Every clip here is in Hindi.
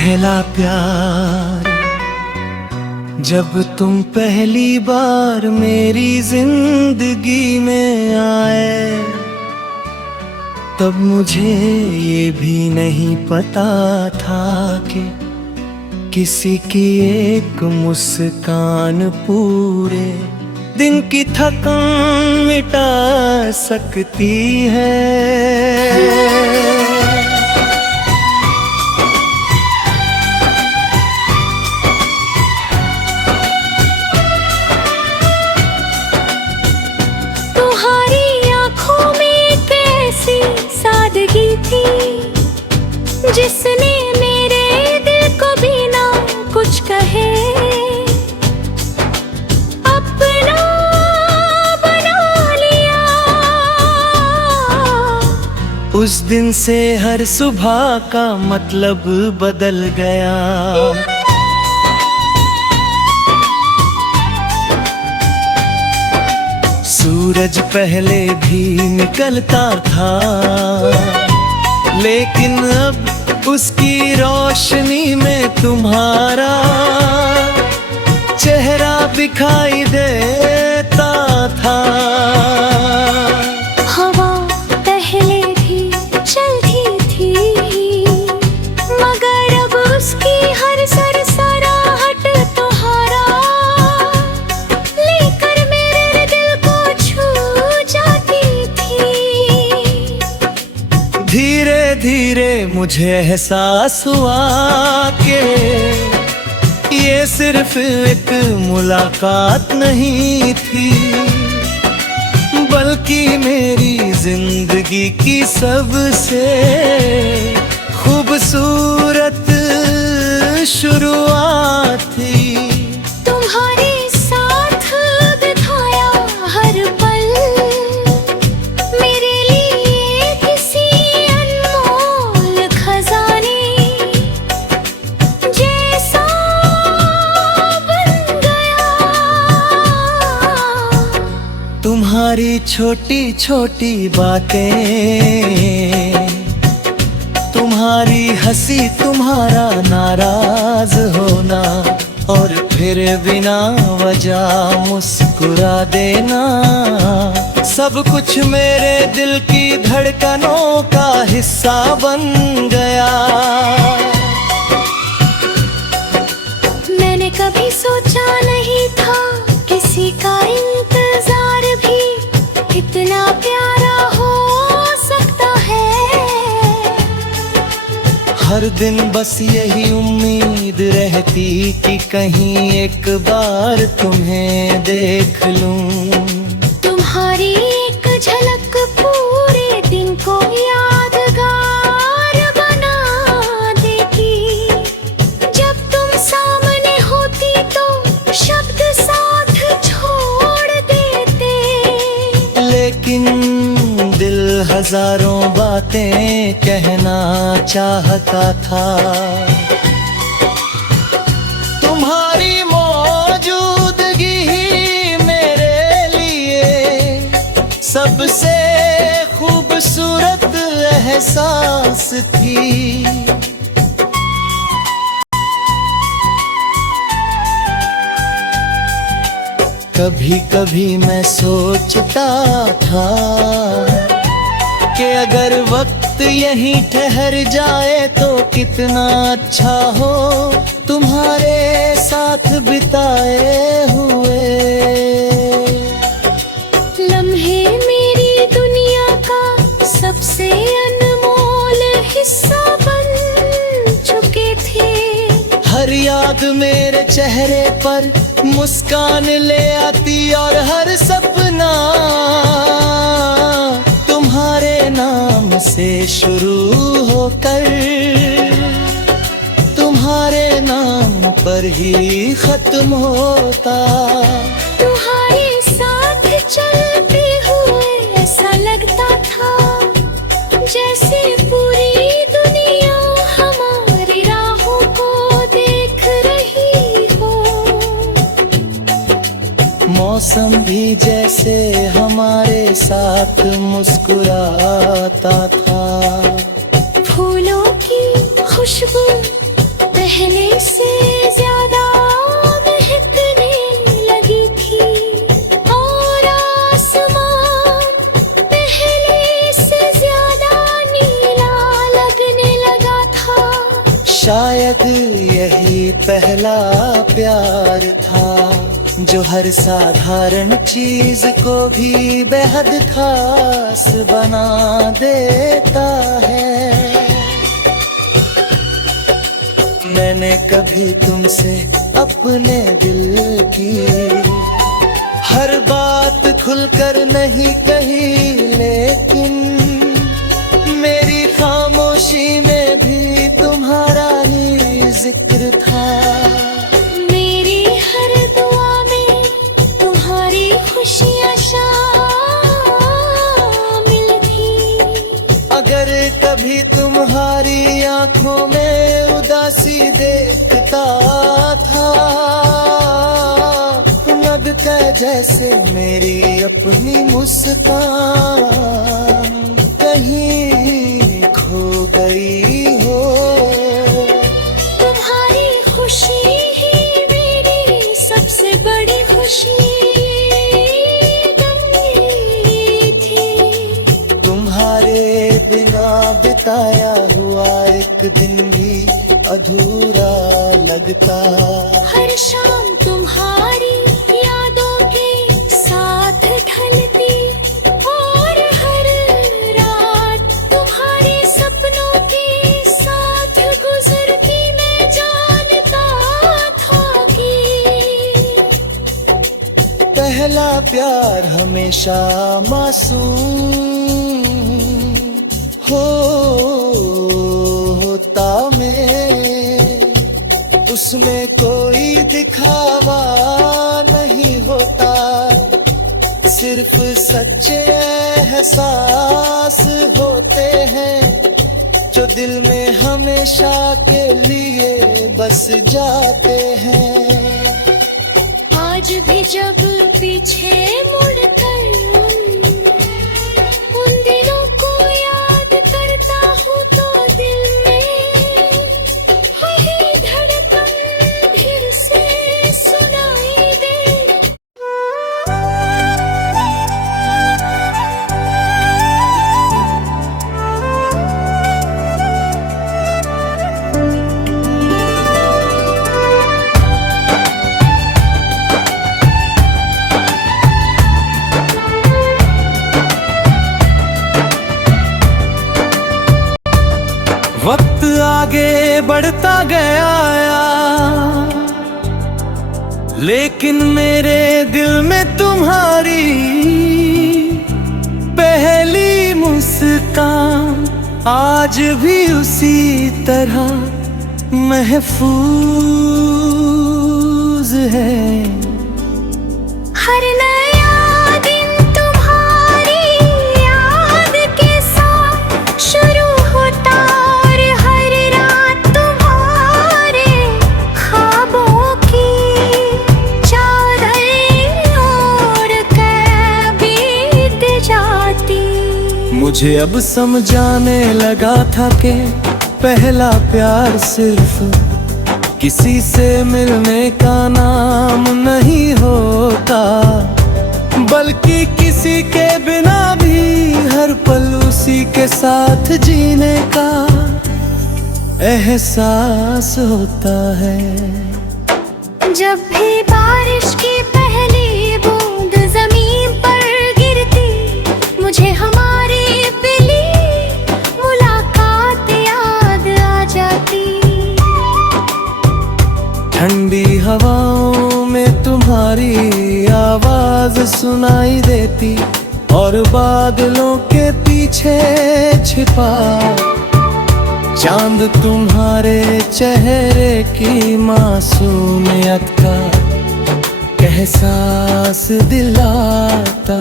पहला प्यार जब तुम पहली बार मेरी जिंदगी में आए, तब मुझे ये भी नहीं पता था कि किसी की एक मुस्कान पूरे दिन की थकान मिटा सकती है। जिसने मेरे दिल को भी ना कुछ कहे अपना बना लिया। उस दिन से हर सुबह का मतलब बदल गया। सूरज पहले भी निकलता था, लेकिन अब उसकी रोशनी में तुम्हारा चेहरा दिखाई देता था। हवा पहले भी चलती थी, मगर अब उसकी हर सरसराहट तुम्हारा लेकर मेरे दिल को छू जाती थी। धीरे धीरे मुझे एहसास हुआ कि ये सिर्फ एक मुलाकात नहीं थी, बल्कि मेरी जिंदगी की सबसे खूबसूरत शुरुआत थी। तुम्हारे साथ बिताया हर पल मेरे लिए किसी अनमोल खजाने जैसा बन गया। तुम्हारी छोटी छोटी बातें, तुम्हारी हंसी, तुम्हारा नाराज होना, और फिर बिना वजह मुस्कुरा देना, सब कुछ मेरे दिल की धड़कनों का हिस्सा बन गया। मैंने कभी सोचा नहीं था किसी का इंतजार भी इतना प्यारा हो सकता है। हर दिन बस यही उम्मीद रहती कि कहीं एक बार तुम्हें देख लूं। तुम्हारी एक झलक पूरे दिन को यादगार बना देती। जब तुम सामने होती तो शब्द साथ छोड़ देते, लेकिन दिल हजारों बातें कहना चाहता था। तुम्हारी मौजूदगी ही मेरे लिए सबसे खूबसूरत एहसास थी। कभी कभी मैं सोचता था कि अगर वक्त यहीं ठहर जाए तो कितना अच्छा हो, तुम्हारे साथ बिताए हुए लम्हे मेरी दुनिया का सबसे अनमोल हिस्सा बन चुके थे। हर याद मेरे चेहरे पर मुस्कान ले आती, और हर सपना तुम्हारे नाम से शुरू होकर तुम्हारे नाम पर ही खत्म होता। तुम्हारे साथ चलते हुए ऐसा लगता था जैसे पूरी दुनिया हमारी राहों को देख रही हो। मौसम भी जैसे हमारे साथ मुस्कुराता था। फूलों की खुशबू पहले से ज्यादा महकने लगी थी, और आसमान पहले से ज्यादा नीला लगने लगा था। शायद यही पहला प्यार था जो हर साधारण चीज को भी बेहद खास बना देता है। मैंने कभी तुमसे अपने दिल की हर बात खुलकर नहीं कही, लेकिन मेरी खामोशी में भी तुम्हारा ही जिक्र था। मेरी हर दुआ में तुम्हारी खुशियाँ शामिल थी। अगर कभी तुम्हारी आंखों में उदासी देखता था, लगता जैसे मेरी अपनी मुस्कान कहीं खो गई हो। तुम्हारी खुशी ही मेरी सबसे बड़ी खुशी बनी थी। तुम्हारे बिना बिताया हुआ एक दिन भी अधूरा लगता। हर शाम तुम्हारी यादों के साथ ढलती, और हर रात तुम्हारे सपनों के साथ गुजरती। मैं जानता था कि पहला प्यार हमेशा मासूम होता में, उसमें कोई दिखावा नहीं होता, सिर्फ सच्चे एहसास होते हैं जो दिल में हमेशा के लिए बस जाते हैं। आज भी जब पीछे मुड़कर उन दिनों को याद करता हूँ, तो दिल में वही धड़कन फिर से सुनाई दे। वक्त आगे बढ़ता गया, लेकिन मेरे दिल में तुम्हारी पहली मुस्कान आज भी उसी तरह महफूज है। हर नया दिन तुम्हारी याद के साथ शुरू होता, और हर रात तुम्हारे ख्वाबों की चादर ओढ़ कर बीत जाती। मुझे अब समझाने लगा था कि पहला प्यार सिर्फ किसी से मिलने का नाम नहीं होता, बल्कि किसी के बिना भी हर पल उसी के साथ जीने का एहसास होता है। जब भी बारिश की पहली बूंद जमीन पर गिरती, मुझे हमारी पहली मुलाकात याद आ जाती। ठंडी हवाओं में तुम्हारी आवाज सुनाई देती, और बादलों के पीछे छिपा चांद तुम्हारे चेहरे की मासूमियत का एहसास दिलाता।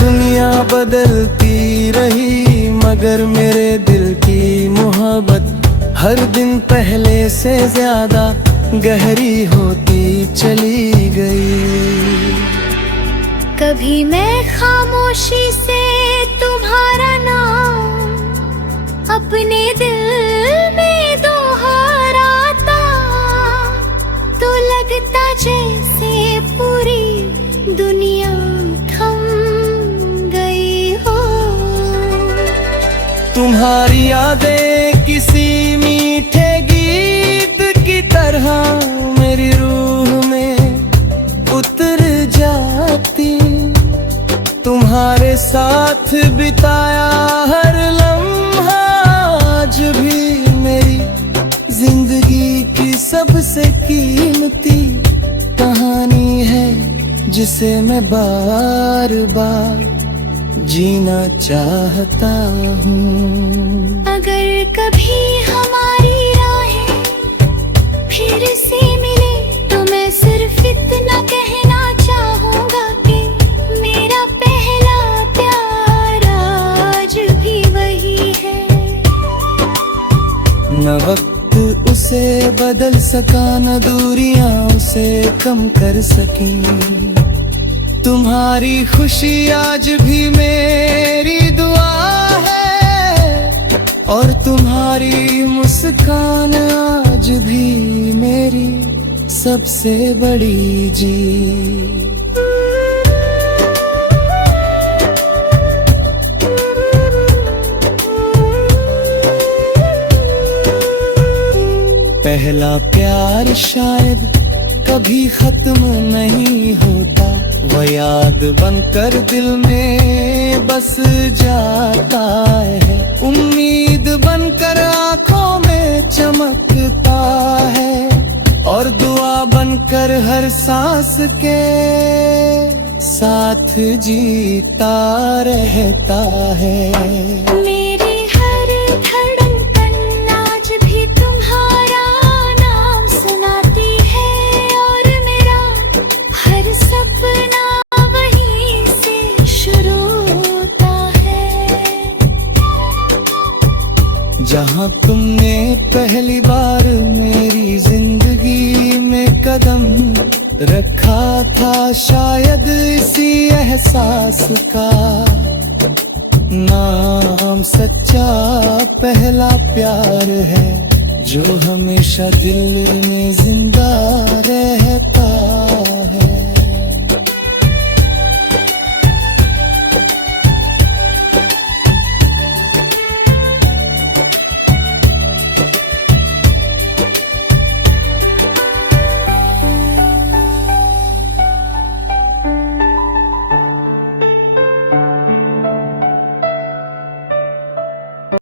दुनिया बदलती रही, मगर मेरे दिल की मोहब्बत हर दिन पहले से ज्यादा गहरी होती चली गई। कभी मैं खामोशी से तुम्हारा नाम अपने दिल दुनिया थम गई हो। तुम्हारी यादें किसी मीठे गीत की तरह मेरी रूह में उतर जाती। तुम्हारे साथ बिताया हर लम्हा आज भी मेरी जिंदगी की सबसे कीमती कहानी है, जिसे मैं बार बार जीना चाहता हूँ। अगर कभी हमारी राहें फिर से मिले तो मैं सिर्फ इतना कहना चाहूँगा कि मेरा पहला प्यार आज भी वही है। न वक्त उसे बदल सका, न दूरियां उसे कम कर सकी। तुम्हारी खुशी आज भी मेरी दुआ है, और तुम्हारी मुस्कान आज भी मेरी सबसे बड़ी जीत। पहला प्यार शायद कभी खत्म नहीं होता, वो याद बनकर दिल में बस जाता है। उम्मीद बनकर आंखों में चमकता है, और दुआ बनकर हर सांस के साथ जीता रहता है। मेरी हर धड़कन आज भी तुम्हारा नाम सुनाती है, और मेरा हर सपना वहीं से शुरू होता है। जहाँ तुमने पहली बार मेरी जिंदगी में कदम रखा था, शायद इसी एहसास का नाम सच्चा पहला प्यार है, जो हमेशा दिल में जिंदा रहे।